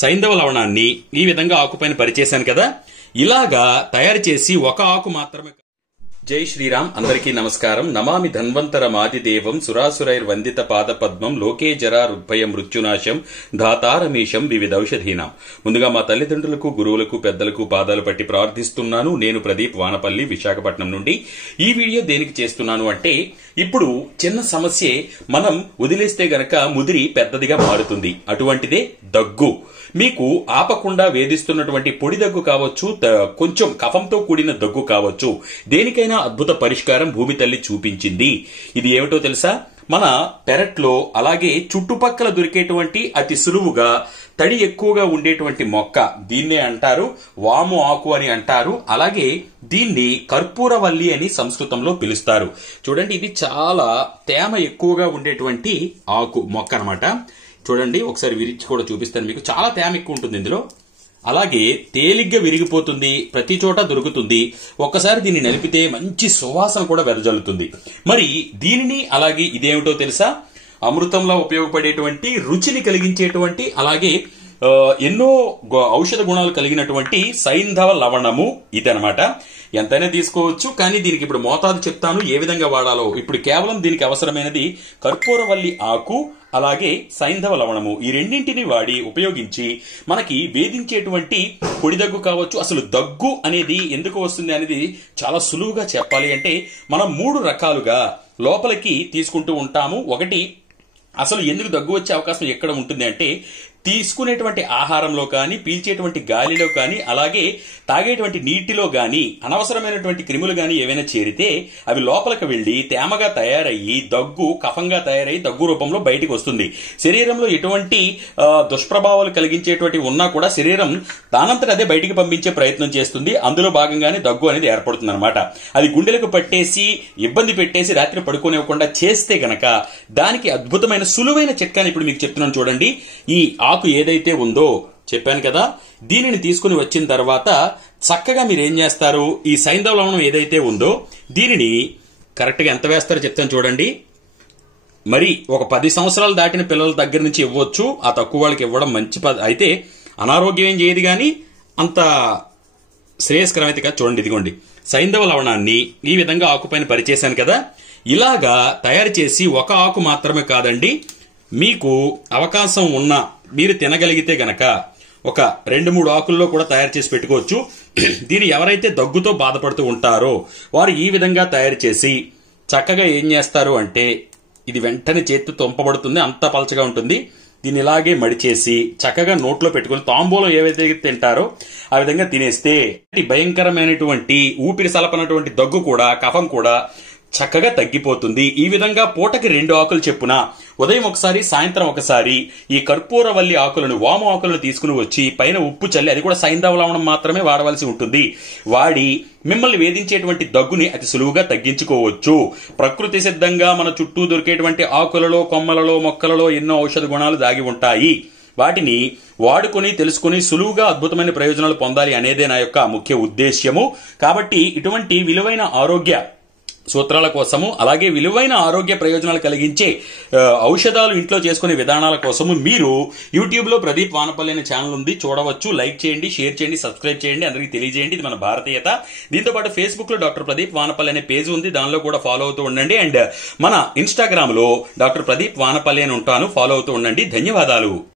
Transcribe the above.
సైంధవ లవణాన్ని ఈ విధంగా ఆకుపైన పరిచేశాను కదా, ఇలాగా తయారు చేసి ఒక ఆకు మాత్రమే. జై శ్రీరామ్. అందరికీ నమస్కారం. నమామి ధన్వంతరమాదిదేవం సురాసురైర్వందిత పాద పద్మం లోకే జరా రుగ్భయ మృత్యునాశం ధాతారమీశం వివిధౌషధీనాం. ముందుగా మా తల్లిదండ్రులకు, గురువులకు, పెద్దలకు పాదాలు పట్టి ప్రార్థిస్తున్నాను. నేను ప్రదీప్, వానపల్లి, విశాఖపట్నం నుండి. ఈ వీడియో దేనికి చేస్తున్నాను అంటే, ఇప్పుడు చిన్న సమస్యే మనం వదిలేస్తే గనక ముదిరి పెద్దదిగా మారుతుంది. అటువంటిదే దగ్గు. మీకు ఆపకుండా వేధిస్తున్నటువంటి పొడి దగ్గు కావచ్చు, కొంచెం కఫంతో కూడిన దగ్గు కావచ్చు, దేనికైనా అద్భుత పరిష్కారం భూమి తల్లి చూపించింది. ఇది ఏమిటో తెలుసా? మన పెరట్లో అలాగే చుట్టుపక్కల దొరికేటువంటి అతి సులువుగా తడి ఎక్కువగా ఉండేటువంటి మొక్క, దీన్నే అంటారు వాము ఆకు అని అంటారు. అలాగే దీన్ని కర్పూరవల్లి అని సంస్కృతంలో పిలుస్తారు. చూడండి, ఇది చాలా తేమ ఎక్కువగా ఉండేటువంటి ఆకు మొక్క అన్నమాట. చూడండి, ఒకసారి విరిచి కూడా చూపిస్తాను మీకు. చాలా తేమ ఎక్కువ ఉంటుంది ఇందులో. అలాగే తేలిగ్గా విరిగిపోతుంది, ప్రతి చోట దొరుకుతుంది. ఒక్కసారి దీన్ని నలిపితే మంచి సువాసన కూడా వెదజల్లుతుంది. మరి దీనిని అలాగే ఇదేమిటో తెలుసా? అమృతంలో ఉపయోగపడేటువంటి, రుచిని కలిగించేటువంటి, అలాగే ఎన్నో ఔషధ గుణాలు కలిగినటువంటి సైంధవ లవణము ఇదనమాట. ఎంతైనా తీసుకోవచ్చు, కానీ దీనికి ఇప్పుడు మోతాదు చెప్తాను ఏ విధంగా వాడాలో. ఇప్పుడు కేవలం దీనికి అవసరమైనది కర్పూరవల్లి ఆకు అలాగే సైంధవ లవణము. ఈ రెండింటిని వాడి ఉపయోగించి మనకి వేధించేటువంటి పొడి దగ్గు కావచ్చు, అసలు దగ్గు అనేది ఎందుకు వస్తుంది అనేది చాలా సులువుగా చెప్పాలి అంటే, మనం 3 రకాలుగా లోపలికి తీసుకుంటూ ఉంటాము. ఒకటి, అసలు ఎందుకు దగ్గు వచ్చే అవకాశం ఎక్కడ ఉంటుంది అంటే, తీసుకునేటువంటి ఆహారంలో కానీ, పీల్చేటువంటి గాలిలో కానీ, అలాగే తాగేటువంటి నీటిలో కానీ అనవసరమైనటువంటి క్రిములు కానీ ఏవైనా చేరితే అవి లోపలికి వెళ్లి తేమగా తయారయ్యి దగ్గు కఫంగా తయారయ్యి దగ్గు రూపంలో బయటికి వస్తుంది. శరీరంలో ఎటువంటి దుష్ప్రభావాలు కలిగించేటువంటి ఉన్నా కూడా శరీరం దానంతట అదే బయటికి పంపించే ప్రయత్నం చేస్తుంది. అందులో భాగంగానే దగ్గు అనేది ఏర్పడుతుంది అనమాట. అది గుండెలకు పట్టేసి ఇబ్బంది పెట్టేసి రాత్రి పడుకోనివ్వకుండా చేస్తే గనక దానికి అద్భుతమైన సులువైన చిట్కాని ఇప్పుడు మీకు చెప్తున్నాను. చూడండి, ఈ ఆకు ఏదైతే ఉందో చెప్పాను కదా, దీనిని తీసుకుని వచ్చిన తర్వాత చక్కగా మీరు ఏం చేస్తారు, ఈ సైంధవ లవణం ఏదైతే ఉందో దీనిని కరెక్ట్ గా ఎంత వేస్తారో చెప్తాను చూడండి. మరి ఒక 10 సంవత్సరాలు దాటిన పిల్లల దగ్గర నుంచి ఇవ్వచ్చు, ఆ తక్కువ వాళ్ళకి ఇవ్వడం మంచి అయితే అనారోగ్యం ఏం చేయదు, కానీ అంత శ్రేయస్కరం అయితే కాదు. చూడండి, ఇదిగోండి సైంధవ లవణాన్ని ఈ విధంగా ఆకుపైన పరిచేశాను కదా, ఇలాగా తయారు చేసి ఒక ఆకు మాత్రమే కాదండి, మీకు అవకాశం ఉన్న మీరు తినగలిగితే గనక ఒక 2-3 ఆకుల్లో కూడా తయారు చేసి పెట్టుకోవచ్చు. దీన్ని ఎవరైతే దగ్గుతో బాధపడుతూ ఉంటారో వారు ఈ విధంగా తయారు చేసి చక్కగా ఏం చేస్తారు అంటే, ఇది వెంటనే చేతితో తొంపబడుతుంది, అంత పలచగా ఉంటుంది. దీన్ని ఇలాగే మడిచేసి చక్కగా నోట్లో పెట్టుకుని తాంబూలం ఏవైతే తింటారో ఆ విధంగా తినేస్తే భయంకరమైనటువంటి ఊపిరి సలపనటువంటి దగ్గు కూడా, కఫం కూడా చక్కగా తగ్గిపోతుంది. ఈ విధంగా పూటకి 2 ఆకులు చెప్పున ఉదయం ఒకసారి, సాయంత్రం ఒకసారి ఈ కర్పూరవల్లి ఆకులను, వాము ఆకులను తీసుకుని వచ్చి పైన ఉప్పు చల్లి, అది కూడా సైంధవ లవణం మాత్రమే వాడవలసి ఉంటుంది, వాడి మిమ్మల్ని వేధించేటువంటి దగ్గుని అతి సులువుగా తగ్గించుకోవచ్చు. ప్రకృతి సిద్ధంగా మన చుట్టూ దొరికేటువంటి ఆకులలో, కొమ్మలలో, మొక్కలలో ఎన్నో ఔషధ గుణాలు దాగి ఉంటాయి. వాటిని వాడుకొని తెలుసుకుని సులువుగా అద్భుతమైన ప్రయోజనాలు పొందాలి అనేదే నా యొక్క ముఖ్య ఉద్దేశ్యము. కాబట్టి ఇటువంటి విలువైన ఆరోగ్య సూత్రాల కోసము, అలాగే విలువైన ఆరోగ్య ప్రయోజనాలు కలిగించే ఔషధాలు ఇంట్లో చేసుకునే విధానాల కోసము మీరు యూట్యూబ్ లో ప్రదీప్ వానపల్లి అనే ఛానల్ ఉంది, చూడవచ్చు. లైక్ చేయండి, షేర్ చేయండి, సబ్స్క్రైబ్ చేయండి, అందరికీ తెలియజేయండి. ఇది మన భారతీయత. దీంతో పాటు ఫేస్బుక్ లో డాక్టర్ ప్రదీప్ వానపల్లి అనే పేజ్ ఉంది, దానిలో కూడా ఫాలో అవుతూ ఉండండి. అండ్ మన ఇన్స్టాగ్రామ్ లో డాక్టర్ ప్రదీప్ వానపల్లి అని ఉంటాను, ఫాలో అవుతూ ఉండండి. ధన్యవాదాలు.